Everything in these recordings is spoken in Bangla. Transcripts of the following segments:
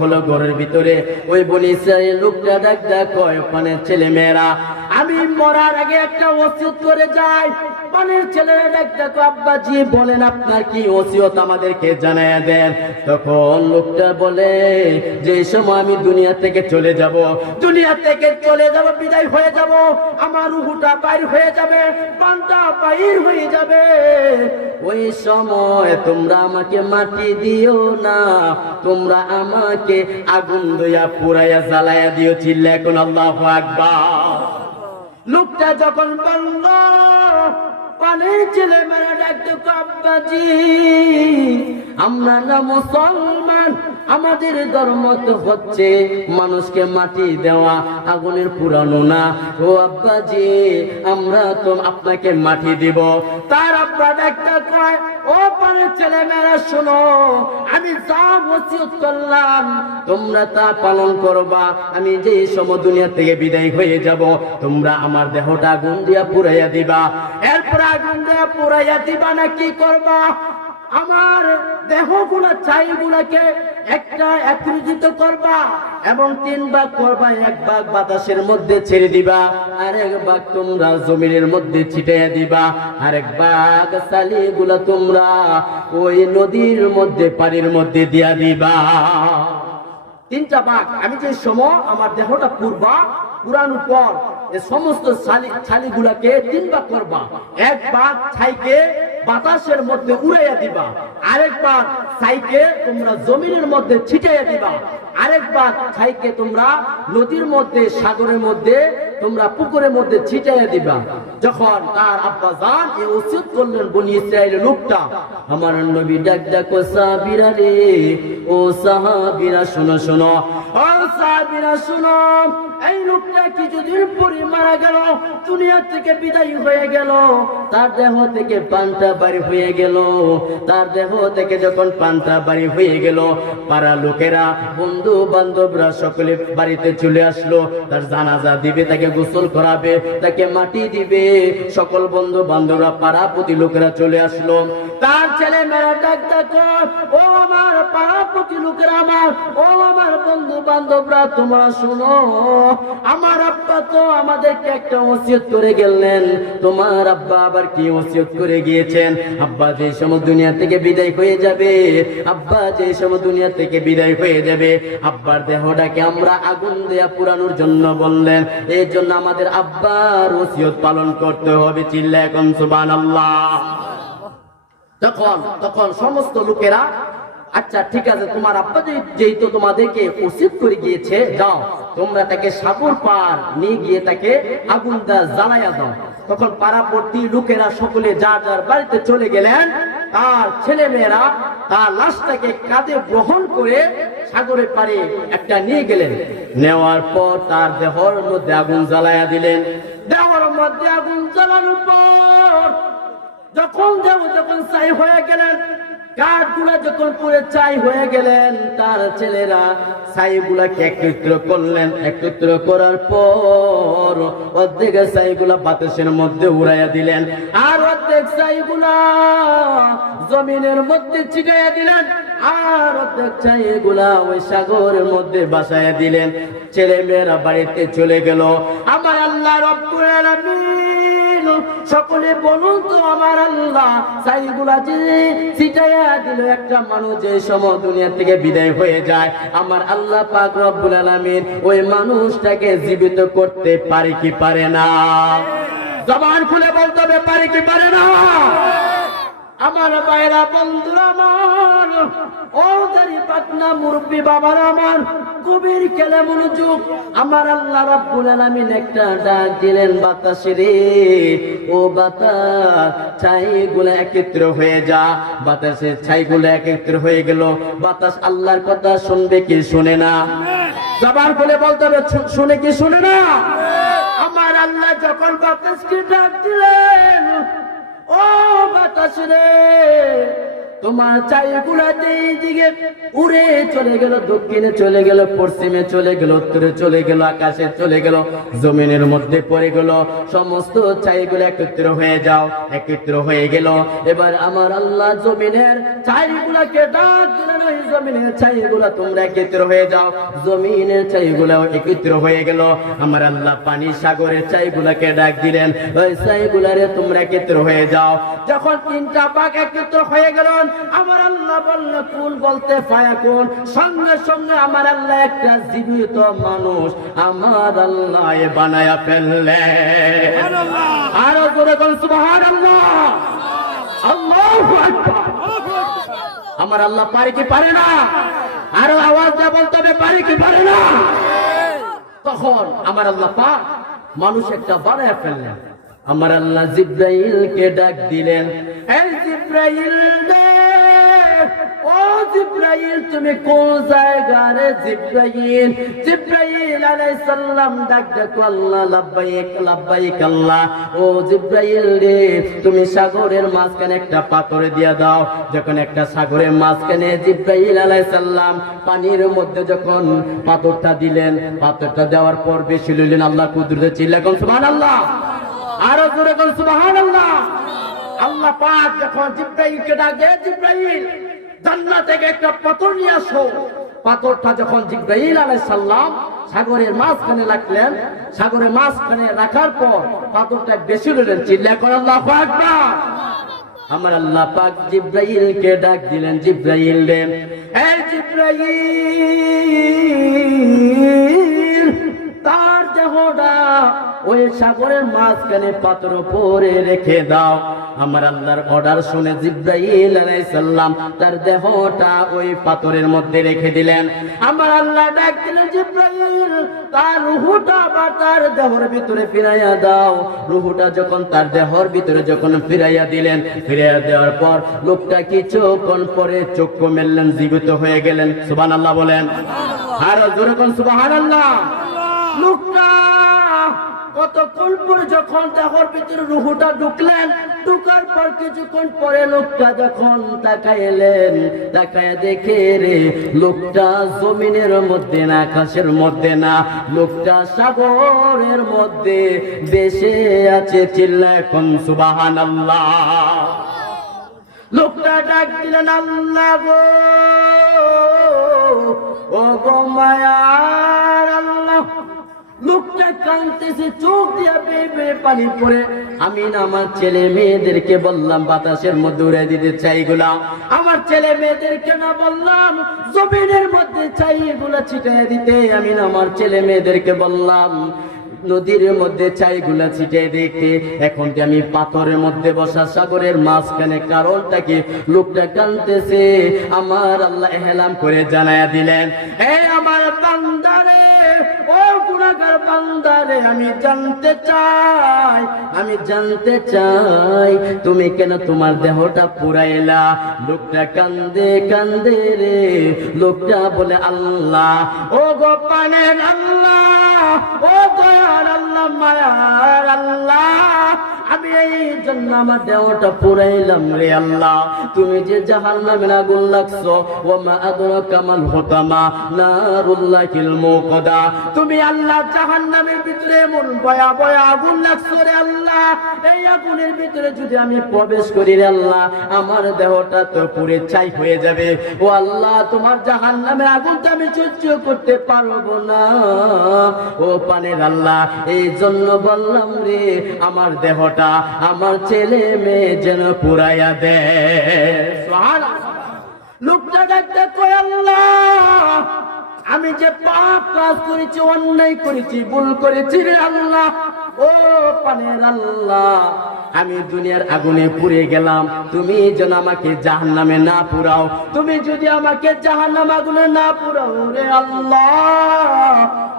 হলো ঘরের ভিতরে। ওই বনি ইসরাইল লোকটা ডাকটা কয়, পানের ছেলে মেয়েরা, আমি মরার আগে একটা ওসিয়ত করে যাই। পানের ছেলেরা ডাকটা কয়, আব্বাজি বলেন আপনার কি ওসিয়ত আমাদেরকে জানায়া দেন। তখন লোকটা বলে, যে সময় আমি দুনিয়া থেকে চলে যাব, বিদায় হয়ে যাব, আমার রূহটা বাইর হয়ে যাবে, প্রাণটা বাইর হয়ে যাবে, ওই সময় তোমরা আমাকে মাটি দিও না, তোমরা আমাকে আগুন দিয়া পুরাইয়া জ্বালাইয়া দিও। চিল্লা এখন আল্লাহু আকবার। লোকটা যখন বলল, পানের ছেলে মেয়েরা ডাকতে, আব্বাজি আমরা না মুসলমান, আমাদের ধর্ম তো হচ্ছে মানুষকে মাটি দেওয়া, আগুনের পুরানো না। ও আব্বাজি আমরা তো আপনাকে মাটি দিব। তার আব্বা ডাকতে কয়, ও পানের ছেলে মেয়েরা শোনো, আমি যা ওসিয়ত করলাম তোমরা তা পালন করবা। আমি যে সময় দুনিয়া থেকে বিদায় হয়ে যাব, তোমরা আমার দেহটা আগুন দিয়া পুরাইয়া দিবা। এরপর আগুন দিয়া পুরাইয়া দিবা না কি করবা? আমার দেহগুলা ছাইগুলাকে একটা একত্রিত করবা এবং 3 ভাগ করবা। 1 ভাগ বাতাসের মধ্যে ছেড়ে দিবা, আর 1 ভাগ তোমরা জমিনের মধ্যে ছিটাইয়া দিবা, আর 1 ভাগ ছাইগুলা তোমরা ওই নদীর মধ্যে পানির মধ্যে দিয়া দিবা। 3টা ভাগ। আমি যে সময় আমার দেহটা পুরানোর পর এই সমস্ত ছালিগুলাকে 3 ভাগ করবা। 1 ভাগ ছাইকে বাতাসের মধ্যে উড়াইয়া দিবা, আরেকবার ছাইকে তোমরা জমিনের মধ্যে ছিটাইয়া দিবা, আরেকবার ছাইকে তোমরা নদীর মধ্যে, সাগরের মধ্যে, তোমরা পুকুরের মধ্যে ছিটাইয়া দিবা। যখন তার আব্বা জান এই ওসিয়ত করলেন বনি ইসরাইলের লোকটা, আমার নবী ডাক সাহাবীরা রে, ও সাহাবীরা শোনো শোনো, ও সাহাবীরা শোনো, এই লোকটা কিছুদিন পরে মারা গেল, দুনিয়া থেকে বিদায় হয়ে গেল, তার দেহ থেকে প্রাণটা বাড়ি হয়ে গেল। তার দেহ থেকে যখন প্রাণটা বাড়ি হয়ে গেল, পাড়া লোকেরা, বন্ধু বান্ধবরা সকলে বাড়িতে চলে আসলো, তার জানাজা দিবে, তাকে গোসল করাবে, তাকে মাটি দিবে। সকল বন্ধু বান্ধবরা, পাড়া প্রতি লোকেরা চলে আসলো। তার ছেলে মেয়েরা ডাক, ও আমার পাড়া প্রতি লোকেরা, আমার বন্ধু বান্ধবরা, তোমরা শোনো, আমার আব্বা তো আমাদেরকে একটা ওসিয়ত করে গেলেন। তোমার আব্বা আবার কি ওসিয়ত করে গিয়েছেন? আব্বা যে সময় দুনিয়া থেকে বিদায় হয়ে যাবে, আব্বার দেহটাকে আমরা আগুন দেয়া পুরানোর জন্য বললেন। এই জন্য আমাদের আব্বার ওসিয়ত পালন করতে হবে। চিল্লা এখন সুবহানাল্লাহ। তখন সমস্ত লোকেরা, আচ্ছা ঠিক আছে, তোমার আব্বা যেহেতু তোমাদেরকে ওসিয়ত করে গিয়েছে, যাও তোমরা তাকে সাগর পার নিয়ে গিয়ে তাকে আগুন দা জ্বালাইয়া দাও। তখন পাড়াপড়তি লোকেরা সকলে যার যার বাড়িতে চলে গেলেন। তার ছেলে মেয়েরা তার লাশটাকে কাঁধে গ্রহণ করে সাগরের পাড়ে একটা নিয়ে গেলেন। নেওয়ার পর তার দেহর মধ্যে আগুন জ্বালাইয়া দিলেন। দেহর মধ্যে আগুন জ্বালানোর পর যখন ছাই হয়ে গেলেন, কাঠগুলা যখন পুরো ছাই হয়ে গেলেন, তার ছেলেরা ছাইগুলাকে একত্র করলেন। একত্র করার পর অর্ধেক ছাইগুলা বাতাসের মধ্যে উড়াইয়া দিলেন, আর অর্ধেক ছাইগুলা জমিনের মধ্যে ছিটাইয়া দিলেন, আর অর্ধেক ছাইগুলা ওই সাগরের মধ্যে বাসাইয়া দিলেন। ছেলে মেয়েরা বাড়িতে চলে গেল। আমার আল্লাহ রব্বুল আলামিন, সকলে বলুন তো, আমার আল্লাহ ছাইগুলা যে ছিটাইয়া দিল, একটা মানুষ যে সময় দুনিয়া থেকে বিদায় হয়ে যায়, আমার আল্লাহ পাক রব্বুল আলামিন ওই মানুষটাকে জীবিত করতে পারে কি পারে না? জবান খুলে বলতে হবে, পারে কি পারে না? আমার ভাইরা, বন্ধুরা আমার, ও দাড়ি পাকনা মুরব্বী বাবার আমার, কবির খেলে মনোযোগ। আমার আল্লাহ রাব্বুল আলামিন একটা ডাক দিলেন, বাতাসে রে, ও বাতাস, ছাইগুলো একত্র হয়ে যা। বাতাসের ছাইগুলো একত্র হয়ে গেল। বাতাস আল্লাহর কথা শুনবে কি শুনে না? জবান খুলে বলতে হবে, শুনে কি শুনে না? আমার আল্লাহ যখন বাতাসকে ডাক দিলেন, ও বাতাস রে, তোমার ছাইগুলা দিকে উড়ে চলে গেল, দক্ষিণে চলে গেল, পশ্চিমে চলে গেল, উত্তরে চলে গেল, আকাশে চলে গেল, জমিনের মধ্যে পড়ে গেল। সমস্ত ছাইগুলো একত্র হয়ে যাও, একত্র হয়ে গেল। এবার আমার আল্লাহ জমিনের ছাইগুলাকে ডাক দিলেন, ওই জমিনের ছাইগুলা তোমরা একত্র হয়ে যাও। জমিনের ছাইগুলাও একত্র হয়ে গেল। আমার আল্লাহ পানি সাগরের ছাইগুলাকে ডাক দিলেন, ওই ছাইগুলারে তোমরা একত্র হয়ে যাও। যখন তিনটা পাক একত্র হয়ে গেল, আমার আল্লাহ বলল কোন বলতে ফায়াকুন, সঙ্গে সঙ্গে আমার আল্লাহ একটা জীবিত মানুষ আমার আল্লাহ বানায়া ফেললেন। আরো জোরে বল সুবহানাল্লাহ, আল্লাহু আকবার। আমার আল্লাহ পারে কি পারে না? আরো আওয়াজ দিয়ে বলতে হবে পারে কি পারে না? তখন আমার আল্লাহ পাক মানুষ একটা বানায়া ফেললেন। আমার আল্লাহ জিব্রাইলকে ডাক দিলেন, এই জিব্রাইল রে, ও জিব্রাইল তুমি কোন জায়গায়? জিব্রাইল, জিব্রাইল আলাইহিস সালাম ডাক দেখো, আল্লাহ লাব্বাইক লাব্বাইক আল্লাহ। ও জিব্রাইল রে, তুমি সাগরের মাঝখানে একটা পাথর দিয়া দাও। যখন একটা সাগরের মাঝখানে জিব্রাইল আলাইহিস সালাম পানির মধ্যে যখন পাথরটা দিলেন, পাথরটা দেওয়ার পর বেশি লইলেন, আল্লাহ কুদরতে চিল্লা কোন সুবহানাল্লাহ, আরো জোরে কোন সুবহানাল্লাহ। আল্লাহ পাক যখন জিব্রাইলকে ডাকে, জিব্রাইল জান্নাত থেকে একটা পাথর নিয়ে আসো। পাথরটা যখন জিব্রাইল আলাইহিস সালাম সাগরের মাঝখানে রাখলেন, সাগরের মাঝখানে রাখার পর পাথরটা বেশি লইলেন, চিল্লা করে আল্লাহু আকবার। আমার আল্লাহ পাক জিব্রাইলকে ডাক দিলেন, জিব্রাইল রে, এই জিব্রাইল, তার দেহটা ওই সাগরের মাঝখানে পাথর উপরে রেখে দাও। আমার আল্লাহর অর্ডার শুনে জিব্রাইল আলাইহিস সালাম তার দেহটা ওই পাথরের মধ্যে রেখে দিলেন। আমার আল্লাহ ডাক দিলেন, জিব্রাইল তার রূহটা বা তার দেহের ভিতরে ফিরাইয়া দাও। রূহটা যখন তার দেহের ভিতরে যখন ফিরাইয়া দিলেন, ফিরাইয়া দেওয়ার পর লোকটা কিছুক্ষণ পরে চক্ষু মেললেন, জীবিত হয়ে গেলেন। সুবহানাল্লাহ বলেন, আর জোরে কোন সুবহানাল্লাহ। লোকটা কতক্ষণ পর যখন দেহের ভিতরে রূহটা ঢুকলেন, ঢুকার পর কিছুক্ষণ পরে লোকটা যখন তাকাইলেন, তাকায় দেখে রে লোকটা জমিনের মধ্যে না, আকাশের মধ্যে না, লোকটা সাগরের মধ্যে ভেসে আছে। চিল্লায় কোন সুবহানাল্লাহ। লোকটা ডাক দিলেন, আল্লাহ গো, ও গো মায়ার আল্লাহ। লোকটা কাঁদতেছে, চোখ দিয়ে বেয়ে বেয়ে পানি পড়ে। আমি না আমার ছেলে মেয়েদেরকে বললাম বাতাসের মধ্যে উড়ে দিতে ছাইগুলা। আমার ছেলে মেয়েদেরকে না বললাম জমিনের মধ্যে ছাইগুলা ছিটিয়ে দিতে। আমি না আমার ছেলে মেয়েদেরকে বললাম নদীর মধ্যে ছাইগুলা ছিটিয়ে দেখতে। এখন যে আমি পাথরের মধ্যে বসা সাগরের মাঝখানে, কারণটা কি? লোকটা কাঁদতেছে। আমার আল্লাহ এহলাম করে জানায়া দিলেন, এই আমার বান্দারে, ও গুনাহগার বান্দারে, আমি জানতে চাই, আমি জানতে চাই তুমি কেন তোমার দেহটা পুরাইলা? লোকটা কান্দে কান্দে রে, লোকটা বলে, আল্লাহ, ও গো পানের আল্লাহ, ও দয়ার আল্লাহ, মায়ার আল্লাহ, আমি এই জন্য আমার দেহটা পুরাইলাম রে আল্লাহ। তুমি যে জাহান্নামের আগুন লাগছো, ওয়া মা আদরাকা মাল হুতামা নারুল্লাহিল মুকাদা, তুমি আল্লাহ জাহান্নামের ভিতরে এমন ভয়াবহ আগুন লাগছো রে আল্লাহ। এই আগুনের ভিতরে যদি আমি প্রবেশ করি রে আল্লাহ, আমার দেহটা তো পুড়ে ছাই হয়ে যাবে। ও আল্লাহ, তোমার জাহান্নামের আগুনটা আমি সহ্য করতে পারবো না। ও পানের আল্লাহ, এই জন্য বললাম রে, আমার দেহটা আমার ছেলে মেয়ে যেন পুরাইয়া দে। লোকটা ডাকতে কই, আল্লাহ, আমি যে পাপ কাজ করেছি, অন্যায় করেছি, ভুল করেছি রে আল্লাহ। ও পানের আল্লাহ, আমি দুনিয়ার আগুনে পুড়ে গেলাম, তুমি যেন আমাকে জাহান্নামে না পুরাও। তুমি যদি আমাকে জাহান্নাম আগুনে না পুরাও রে আল্লাহ,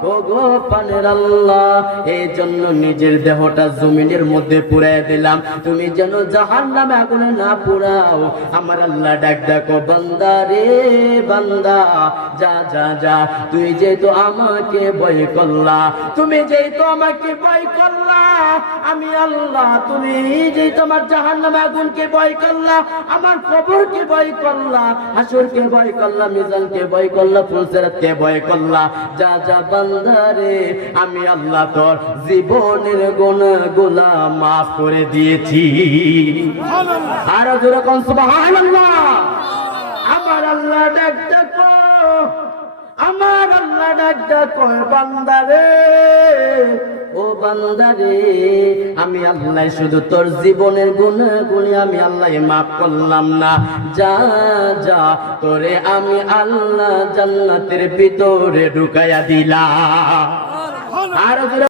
ও গো পানের আল্লাহ, এই জন্য নিজের দেহটা জমিনের মধ্যে পুড়াইয়া দিলাম, তুমি যেন জাহান্নামে আগুনে না পুরাও। আমার আল্লাহ ডাক দেখো, বান্দা রে বান্দা, যা যা যা, তুই যেহেতু আমাকে ভয় করলা, তুমি যেহেতু আমাকে ভয় করলা, আমি আল্লাহ তুমি যে তোমার জাহান্নামে আগুনকে ভয় করলা, আমার কবরকে ভয় করলা, হাসরকে ভয় করলা, মিজানকে ভয় করলা, ফুলসিরাতকে ভয় করলা। যা যা বান্দারে, আমি আল্লাহ তোর জীবনের গুনাহগুলা মাফ করে দিয়েছি। আর যেরকম সুবহানাল্লাহ। আমার আল্লাহ ডাক দেখো, আমার আল্লাহ ডাক দেখো, বান্দারে ও বান্দারে, আমি আল্লাহ শুধু তোর জীবনের গুনাহগুলি আমি আল্লাহ মাফ করলাম না, যা যা তোরে আমি আল্লাহ জান্নাতের ভিতরে ঢুকাইয়া দিলাম। আর